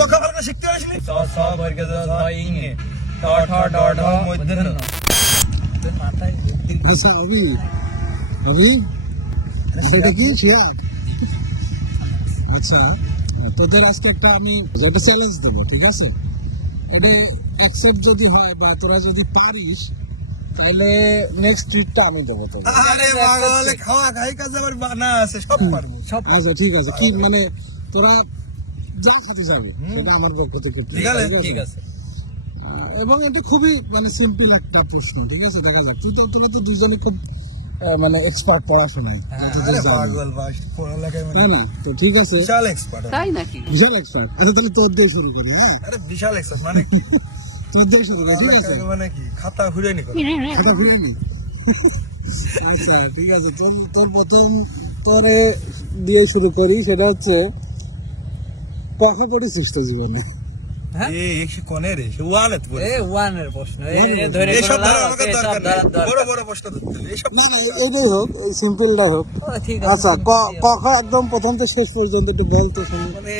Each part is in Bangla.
কথা ভালো করে শিখতে পারিসনি? স স বর্গ জ ঝ ইং এ ট ঠ ড ঢ মূর্ধন্য তোর মাথায় বুদ্ধি আচ্ছা আমি এটা কি শিয়া? আচ্ছা তোদের আজকে একটা আমি একটা চ্যালেঞ্জ দেবো, ঠিক আছে? এটা অ্যাকসেপ্ট যদি হয় বা তোরা যদি পারিস তাহলে নেক্সট ট্রিপটা আমি দেবো তোকে। আরে পাগল, খাওয়া খাই কাজ আমার বানা আছে, সব পারবো। সব আচ্ছা ঠিক আছে, কি মানে তোরা যা খাতে যাবে সেটা আমার পক্ষ থেকে ঠিক আছে। এবং এটা খুবই মানে সিম্পল একটা প্রশ্ন, ঠিক আছে? দেখা যাক তোরা তো দুজনে খুব মানে এক্সপার্ট পড়াশোনায়, আরে পাগল ভাই, পড়ালেখায় তাই না? তো ঠিক আছে, বিশাল এক্সপার্ট। তাই নাকি? বিশাল এক্সপার্ট। আচ্ছা তাহলে তোর দিয়ে শুরু করি। হ্যাঁ আরে বিশাল এক্সপার্ট মানে কি? তোর দিয়ে শুরু করি, ঠিক আছে? পড়ালেখা মানে কি? খাতা ঘুরে নি করে। খাতা ফিরে নি। আচ্ছা ঠিক আছে, তোর প্রথম তোরে দিয়ে শুরু করি, সেটা হচ্ছে কখন পড়েছিস তো জীবনে? হ্যাঁ এই কোনে রে? সে ওয়ানেত পড়ে। এ ওয়ানের প্রশ্ন এ ধরে এইসব করে ধরার আমাকে দরকার নেই। বড় বড় প্রশ্ন ধরতে হবে। এইসব না না এটাই হোক, সিম্পলটাই হোক। ঠিক আচ্ছা কখন একদম প্রথম থেকে শেষ পর্যন্ত একটু বলতে শুনি। মানে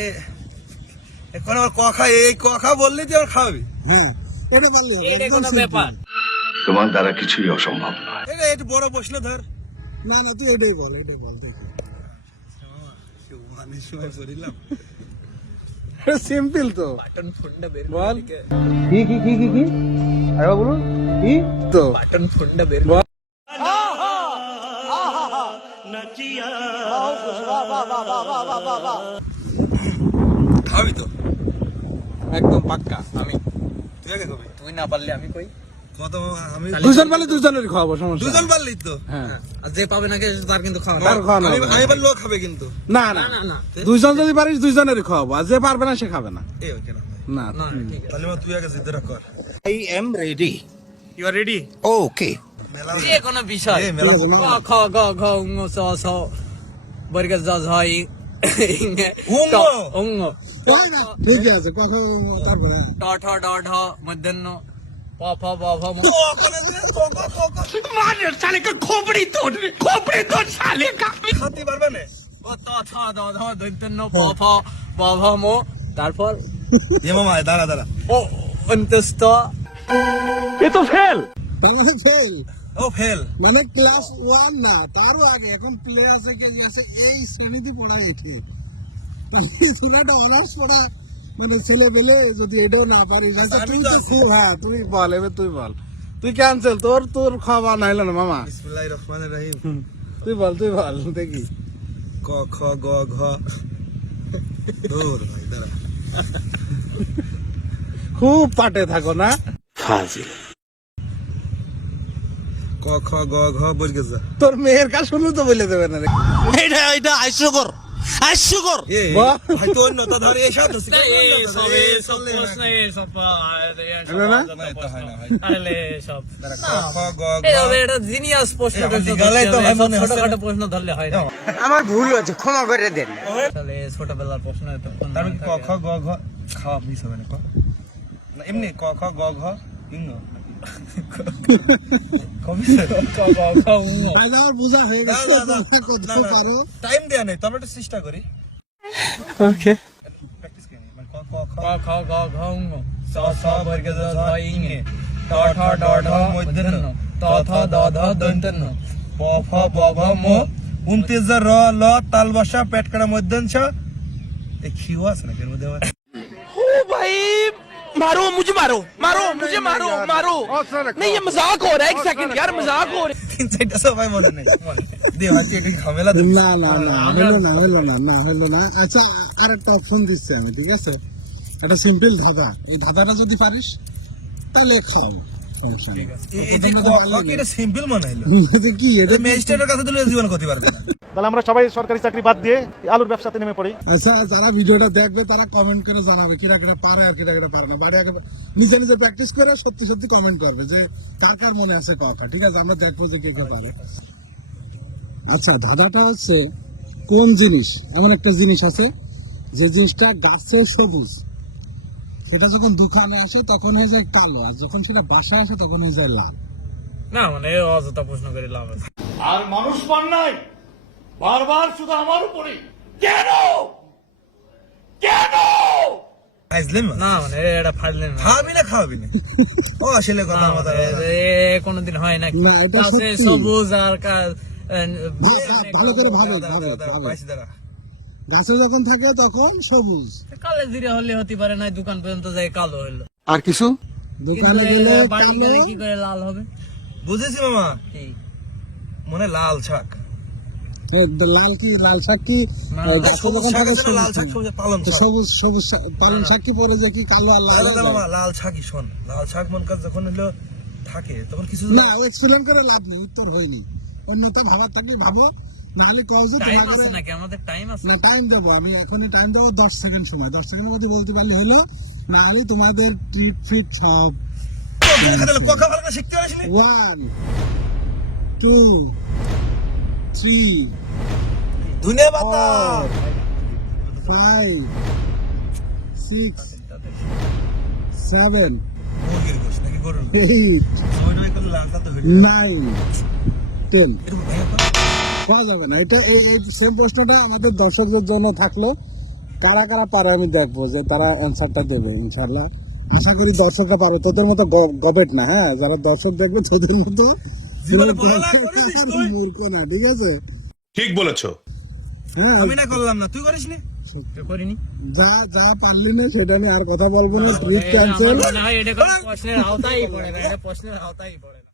এখন আমার কথা এই কথা বললে যে আমার খাওয়াবি। হ্যাঁ এটা বললে হবে, এটা একদম কোনো simple। ব্যাপার? তোমার দ্বারা কিছুই অসম্ভব নয়। এটা একটু বড় প্রশ্ন ধর। না না তুই এটাই বল দেখি। ওয়ানের সময় পড়িলাম। সিম্পল তো বাটন ফোনটা বের বল। কি আরে বলুন কি তো বাটন ফোনটা বের খাওয়াবি তো? একদম পাক্কা। আমি তুই আগে খাবি। তুই না পারলে আমি কই? কত আমি দুজন পারলে দুজনের খাওয়াবো, সমস্যা দুজন পারলি তো। হ্যাঁ আর যে পাবে না তার কিন্তু খাওয়া তার খাওয়ানো আমি হবে। আমি পারলে ও খাবে কিন্তু। না না দুইজন যদি পারিস দুইজনেরই খাওয়াবো, আর যে পারবে না সে খাবে না। এই ওকে না। না না ঠিক আছে। তাহলে তুই আগে জিদ্দরা কর। I am ready. You are ready? Okay. মেলা যে কোনো বিষয় এই মেলা ক খ গ ঘ ঙ চ ছ বর্গ জ ঝ ইং এ উঙ্গ। উঙ্গ ওই না, ঠিক আছে কথা তারপরে ট ঠ ড ঢ মূর্ধন্য প ফ ব ভ ম তো ওখানে যে খাতি পারবে না। ও ত থ দ ধ দৈন্তন্য প ফ ব ভ ম তারপর এ মামা দাঁড়া। ও অন্তস্থ তাহলে ফেল। ও ফেল। মানে ক্লাস 1 না, তারও আগে এখন প্লে আছে কেজি আছে, এই শ্রেণীতে পড়ায় একে। তাহলে তুমি একটা অনার্স পড়া মানে ছেলে পেলে যদি এটাও না পারিস। আচ্ছা আমি তুই তো তো আছি। খুব, হ্যাঁ তুই বল, এবার তুই বল। তুই ক্যান্সেল, তোর খাওয়া নাইল না মামা। বিসমিল্লাহির রহমানির রহিম। তুই বল দেখি। ক খ গ ঘ। দূর ভাই দাঁড়া। খুব পাটে থাকো না। ক খ গ ঘ বর্গে যা। তোর মেয়ের কাজ শুনু তো বলে দেবে না রে। এটা হাস্যকর। এ বাহ। হয়তো অন্যটা ধরে এসব ধরছি। জিনিয়াস প্রশ্ন এ, আমার জিজ্ঞাসাই তো ভাই মনে হচ্ছে না। ছোটখাটো প্রশ্ন ধরলে হয় না। আমার ভুল হয়েছে, ক্ষমা করে দেন। তাহলে ছোটবেলার প্রশ্ন তো তার মানে ক খ গ ঘ খাওয়া মিস হবে না ক না এমনি ক খ গ ঘ ইং আজ আমার বোঝা হয়ে গেছে, তোমরা কত পারো। টাইম দেয়া নেই, তবে একটু চেষ্টা করি। ওকে প্র্যাকটিস করি মানে ক খ খ ক খ গ ঘ ঙ চ ছ বর্গ জ ঝ ইং এ ট ঠ ড ঢ মূর্ধন্য ত থ দ ধ দৈন্তন্য প ফ ব ভ ম 29 র ল তাল বসা পেট কাটা মধ্যাংশ এই খিও আছে না এর মধ্যে আবার मारो मुझे मारो नहीं ये मजाक हो रहा है, एक सेकंड यार मजाक हो रहा है। তিন চারটা সবাই মনে নেই দে ভাই একটু ঝামেলা দিস। না হলো না। আচ্ছা আরেকটা অপশন দিচ্ছি আমি, ঠিক আছে? একটা সিম্পল ধাঁধা, এই ধাঁধাটা যদি পারিস তাহলে খাওয়াবো। এই যে ক খ কি এটা সিম্পল মনে হলো? কি এটা? ম্যাজিস্ট্রেটের কাছে দিলে জীবন ক্ষতি পারবে না। তাহলে আমরা সবাই সরকারি চাকরি বাদ দিয়ে আলুর ব্যবসাতে নেমে পড়ি। আচ্ছা যারা ভিডিওটা দেখবে তারা কমেন্ট করে জানাবে কিরা পারে আর কিরা পারে না। বাড়ি আগে নিজে প্র্যাকটিস করে সত্যি কমেন্ট করবে যে কার মনে আছে কথা, ঠিক আছে? আমরা দেখবো যে কে পারে। আচ্ছা ধাঁধাটা হচ্ছে, কোন জিনিস, এমন একটা জিনিস আছে যে জিনিসটা গাছে সবুজ, সেটা যখন দোকানে আসে তখন হয়ে যায় কালো, আর যখন সেটা বাসায় আসে তখন হয়ে যায় লাল। না মানে অযথা প্রশ্ন করে লাভ আছে। আর মানুষ পান নাই, বারবার শুধু আমার উপরে কেন আইজলেন না মানে এটা ফাড়লেন না। খাবি না খাওয়াবি না ও আসলে কথা না, মাথা মানে কোনোদিন হয় না না, এটা আছে সত্যি। সবুজ আর ভালো করে ভাবে গাছে যখন থাকে তখন সবুজ, কালে ধীরে হলে হতে পারে না, দোকান পর্যন্ত যাই কালো হলো, আর কিছু কিন্তু দোকানে গেলে বাড়ি কালো, গেলে কি করে লাল হবে? বুঝেছি মামা কি? মনে লাল শাক লাল কি লাল শাক কি না, গাছে সবুজ যখন শাক থাকে আছে না, লাল শাক সবুজ, সবুজ পালং তো শাক সবুজ পালং শাক কি পরে যে কি কালো আর লাল আরে হয়ে না যায়? মামা লাল শাকই শোন লাল শাক মন কাজ যখন হলো থাকে তখন কিছু না ও এক্সপ্লেন করে লাভ নেই, উত্তর হয়নি, অন্যটা ভাবার থাকলে ভাবো, নাহলে কয় যে টাইম তোমাদের আছে নাকি? আমাদের টাইম আছে। না টাইম দেবো, আমি এখনই টাইম দেবো 10 সেকেন্ড সময়, 10 সেকেন্ডের মধ্যে বলতে পারলে হলো, নাহলে তোমাদের ট্রিপ ফিট সব কথা বলা শিখতে পারিস নি 1 2 3 দুনিয়া বাতা 5 6 7 মুরগির গোশ নাকি গরুর গোশ 8 সময়টা একটু লালটা তো হইল 9 10 এরকম ভাইয়া তো পাওয়া যাবে না। এটা এই সেম প্রশ্নটা আমাদের দর্শকদের জন্য থাকলো, কারা কারা পারে আমি দেখবো যে তারা অ্যান্সারটা দেবে ইনশাল্লাহ। আশা করি দর্শকরা পারবে, তোদের মতো গবেট না, হ্যাঁ যারা দর্শক দেখবে তোদের মতো জীবনে বলা না করেছিস তুই? মূর্খ না, ঠিক আছে? ঠিক বলেছো। হ্যাঁ আমি না করলাম না তুই করিস নি কেউ করিনি। যা যা পারলি না সেটা নিয়ে আর কথা বলবো না, ট্রিপ আমার ক্যান্সেল। মনে হয় এটা কোনো প্রশ্নের আওতায় পড়ে না, এটা প্রশ্নের আওতায় পড়ে না।